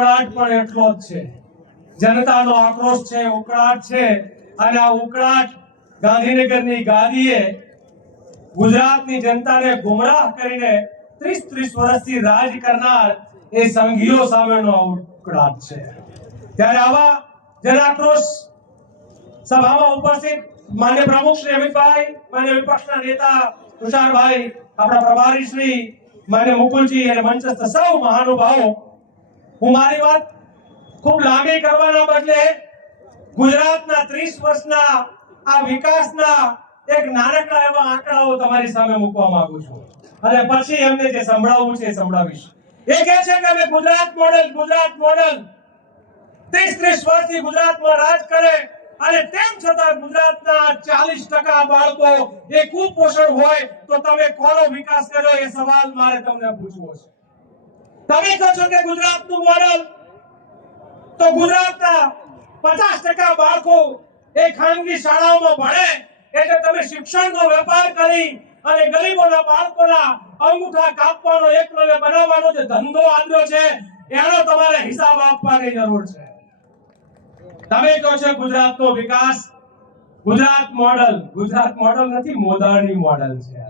ઉકળાટ પણ એટલો જ છે. જનતાનો આક્રોશ છે, ઉકળાટ છે, અને આ ઉકળાટ ગાંધીનગરની ગાદીએ ગુજરાતની જનતાને ગુમરાહ કરીને 30 વર્ષથી રાજ કરનાર એ સંઘીઓ સામેનો ઉકળાટ છે. ત્યારે આવા જનાક્રોશ સભામાં ઉપસ્થિત માન્ય પ્રમુખ શ્રી અમિતભાઈ, માન્ય વિપક્ષના નેતા તુષારભાઈ, આપણા પ્રભારી શ્રી માન્ય મુકુલજી અને મંચસ્થ સૌ મહાનુભાવો, હું મારી વાત ખૂબ લાંબી કરવાના બદલે ગુજરાતના 30 વર્ષના આ વિકાસના એક નાનકડા એવા આંકડાઓ તમારી સામે મૂકવા માંગુ છું, અને પછી એમને જે સંભળાવવું છે એ સંભળાવીશ. એ કહે છે કે અમે ગુજરાત મોડેલ 30 વર્ષથી ગુજરાતમાં રાજ કરે, અને તેમ છતાં ગુજરાતના 40% બાળકો એ કુપોષણ હોય તો તમે કોનો વિકાસ કર્યો એ સવાલ મારે તમને પૂછવો છે. તમે કહો છો કે ગુજરાતનું મોડેલ, તો ગુજરાતના 50% બાળકો એ ખાનગી શાળાઓમાં ભણે, એટલે તમે શિક્ષણનો વેપાર કરી અને ગરીબોના બાળકોના અંગૂઠા કાપવાનો, એકલવ્ય બનાવવાનો જે ધંધો આદર્યો છે એનો તમારે હિસાબ આપવાની જરૂર છે. તમે કહો છો ગુજરાતનો વિકાસ, ગુજરાત મોડલ નથી, મોદાણી મોડલ છે.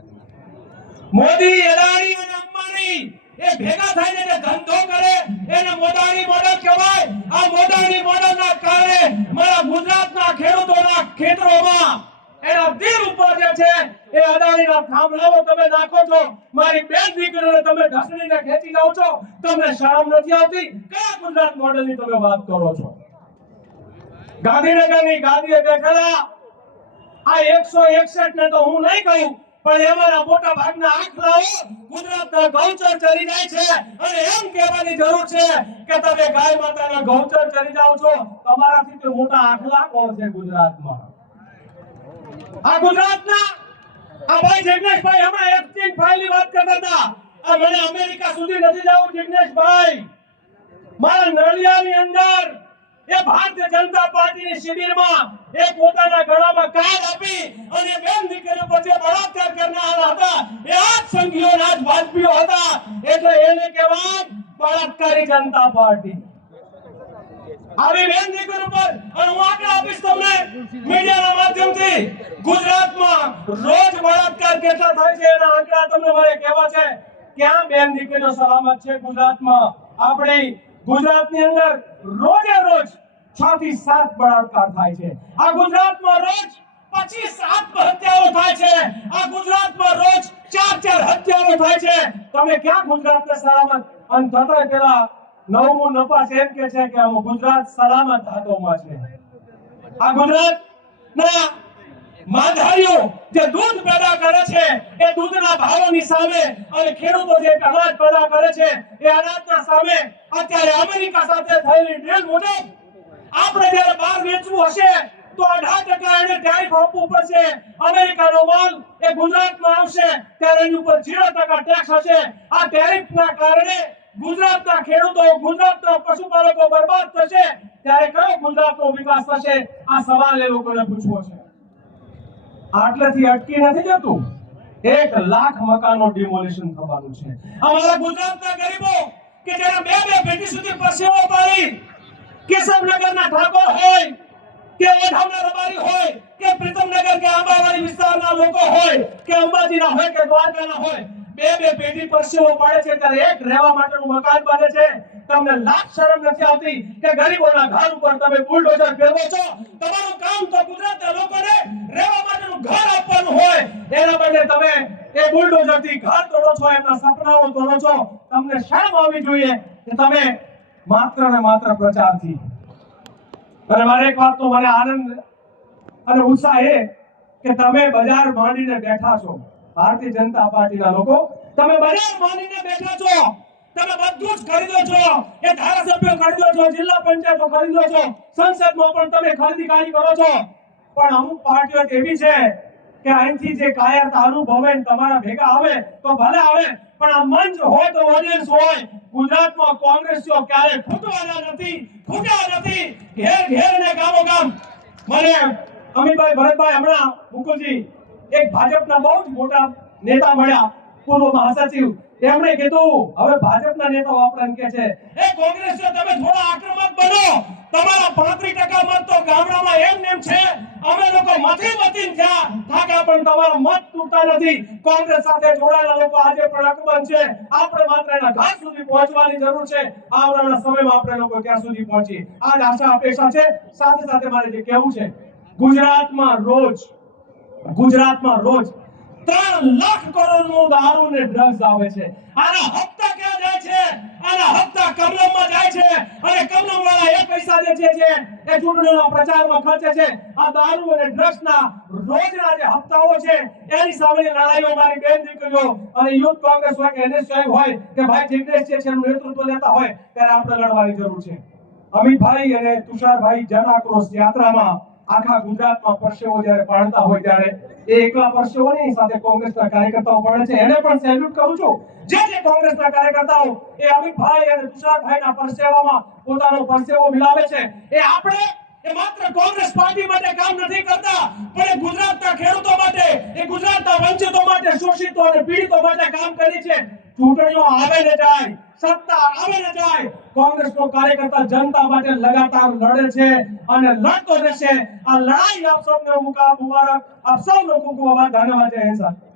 મોદી, અદાણી અને અંબાણી એ ભેગા થઈને જે ધંધો કરે એને મોદાણી મોડલ કહેવાય. આ મોદાણી મોડલના કારણે મારા ગુજરાતના ખેડૂતોના ખેતરોમાં એના દિલ ઉપર જે છે એ અદાણીના થાંભલાઓ તમે નાખો છો. મારી બેન દીકરીઓને તમે ઢસડીને ખેંચી જાઓ છો. તમને શરમ નથી આવતી? કયા ગુજરાત મોડલની તમે વાત કરો છો? ગાંધીનગરની ગાદીએ બેઠેલા આ 161 ને તો હું નહીં કહું, પણ એમાંના મોટા ભાગના આંકડાઓ ગુજરાતના ગૌચર ચરી જાય છે, અને એમ કહેવાની જરૂર છે કે તમે ગાય માતાના ગૌચર ચરી જાઓ છો. તમારાથી તો મોટા આંકડા કોણ છે ગુજરાતમાં? આ ગુજરાતના આ ભાઈ જિગ્નેશભાઈ હમણાં એક્સચેન્જ ફાઇલની વાત કરતા હતા. આ મને અમેરિકા સુધી નથી જવું જિગ્નેશભાઈ. મારા નળિયાની અંદર એ ભારતીય જનતા પાર્ટીની શિબિરમાં એ પોતાના ગળામાં કાર્ડ આપી અને બેન દીકરીઓ પર જે બળાત્કાર કરનારા હતા એ આ સંઘીઓ ના વાજપીઓ હતા, એટલે એને કહેવાય બળાત્કારી જનતા પાર્ટી. આવી બેન દીકરીઓ પર અને હું આંકડા આપીશ તમને મીડિયાના માધ્યમથી. ગુજરાતમાં રોજ બળાત્કાર કેટલા થાય છે એના આંકડા તમને મારે કહેવા છે. ક્યાં બેન દીકરીઓ સલામત છે ગુજરાતમાં? આપણી ગુજરાતની અંદર રોજે રોજ 6 થી 7 બળાત્કાર થાય છે. આ ગુજરાતમાં રોજ 25 આત્મહત્યાઓ થાય છે. આ ગુજરાતમાં રોજ 4 હત્યાઓ થાય છે. તમે ક્યાં ગુજરાતને સલામત? અને થતા પેલા નવમું નપાસ એમ કે છે કે ગુજરાત સલામત હાથોમાં છે. આ ગુજરાતના માધારીઓ જે દૂધ પેદા કરે છે એ દૂધના ભાવોની સામે, અને ખેડૂતો જે અનાજ પેદા કરે છે એ અનાજના સામે અત્યારે અમેરિકા સાથે થયેલી ડીલ મુજબ આપણે જ્યારે બહાર વેચવું હશે તો 18% એને ટેરિફ આપવું પડશે. અમેરિકાનો માલ એ ગુજરાતમાં આવશે ત્યારે એની ઉપર 0% ટેક્સ હશે. આ ટેરિફના કારણે ગુજરાતના ખેડૂતો, ગુજરાતના પશુપાલકો બરબાદ થશે. ત્યારે કયો ગુજરાતનો વિકાસ થશે? આ સવાલ એ લોકોને પૂછવો છે. આટલેથી અટકી નથી જતું. 1 લાખ મકાનો ડિમોલિશન થવાનું છે. અમારા ગુજરાતના ગરીબો કે જેના 2 પેઢી સુધી પરસેવો પાડી, કેશવનગરના ઠાકોર હોય કે ઓઢાના રબારી હોય કે પ્રીતમનગર કે આંબાવાડી વિસ્તારના લોકો હોય કે અંબાજીના હોય કે દ્વારકાના હોય, 2 પેઢી પરસેવો પાડે છે ત્યારે એક રહેવા માટેનું મકાન બને છે. તમને લાખ શરમ નથી આવતી કે ગરીબોના ઘર ઉપર તમે બુલડોઝર ફેરવો છો? તમારું કામ તો ગુજરાતના લોકોને રહેવા માટેનું ઘર આપવાનું હોય, એના બદલે તમે એ બુલડોઝરથી ઘર તોડો છો, એમના સપનાઓ તોડો છો. તમને શરમ આવવી જોઈએ કે તમે માત્ર ને માત્ર પ્રચારથી. અને મારે એક વાતનો મને આનંદ અને ઉત્સાહ એ કે તમે બજાર માંડીને બેઠા છો. ભારતીય જનતા પાર્ટીના લોકો તમે બજાર માંડીને બેઠા છો. તમે બધું જ ખરીદો છો. એ ધારાસભ્યો ખરીદો છો, જિલ્લા પંચાયતો ખરીદો છો, સંસદમાં પણ તમે ખરીદી કરો છો. પણ અમુક પાર્ટીઓ એવી છે કે અહીંથી જે કાયરતા અનુભવે તમારા ભેગા આવે તો ભલે આવે, પણ આ મંચ હોય તો ઓડિયન્સ હોય. ગુજરાતમાં કોંગ્રેસીઓ ક્યારે ખૂટવાના નથી, ખૂટ્યા નથી. ઘેર ઘેર ને ગામો ગામ. મને અમિતભાઈ, ભરતભાઈ, હમણાં મુકુલજી એક ભાજપના બહુ જ મોટા નેતા મળ્યા. પૂર્વ મહાસચિવ એમણે કીધું હવે ભાજપના નેતાઓ આપણને કહે છે એ કોંગ્રેસીઓ તમે થોડા આક્રમક બનો તમારા 35% મત તો ગામડામાં એમ છે અમે લોકો મથી થયા થાકા પણ તમારા મત તૂટતા નથી કોંગ્રેસ સાથે જોડાયેલા લોકો આજે પણ અકબંધ છે આપણે માત્ર એના ઘાટ સુધી પહોંચવાની જરૂર છે આવનારા સમયમાં આપણે લોકો ત્યાં સુધી પહોંચીએ આ જ આશા અપેક્ષા છે સાથે સાથે મારે જે કહેવું છે ગુજરાતમાં રોજ 3 લાખ કરોડનું દારૂ ને ડ્રગ્સ આવે છે આના હપ્તા ક્યાં જાય છે આના હપ્તા કમલમમાં જાય છે અને કમલમ વાળા એ પૈસા દે છે એ ચૂંટણીના પ્રચારમાં ખર્ચે છે આ દારૂ અને ડ્રગ્સના રોજના જે હપ્તાઓ છે એની સામેની લડાઈઓ મારી બેન દીકરીઓ અને યુથ કોંગ્રેસ હોય કે એનએસયુઆઈ હોય કે ભાઈ જિગ્નેશ છે એનું નેતૃત્વ લેતા હોય ત્યારે આપણે લડવાની જરૂર છે અમિતભાઈ અને તુષારભાઈ જન આક્રોશ યાત્રામાં આખા ગુજરાતમાં પરસેવો જ્યારે પાડતા હોય ત્યારે એ એકલા પરસેવો નહીં સાથે કોંગ્રેસના કાર્યકર્તાઓ પડે છે એને પણ સેલ્યુટ કરું છું જે કોંગ્રેસના કાર્યકર્તાઓ એ અમિતભાઈ અને તુષારભાઈના પરસેવામાં પોતાનો પરસેવો મિલાવે છે એ માત્ર કોંગ્રેસ પાર્ટી માટે કામ નથી કરતા પણ એ ગુજરાતના ખેડૂતો માટે એ ગુજરાતના વંચિતો માટે શોષિતો અને પીડિતો માટે કામ કરે છે ચૂંટણીઓ આવે ને જાય સત્તા આવે ને જાય કોંગ્રેસનો કાર્યકર્તા જનતા માટે લગાતાર લડે છે અને લડતો રહેશે આ લડાઈ આપ સૌને મુબારક આપ સૌનો ખૂબ ખૂબ આભાર ધન્યવાદ જય હિન્દ.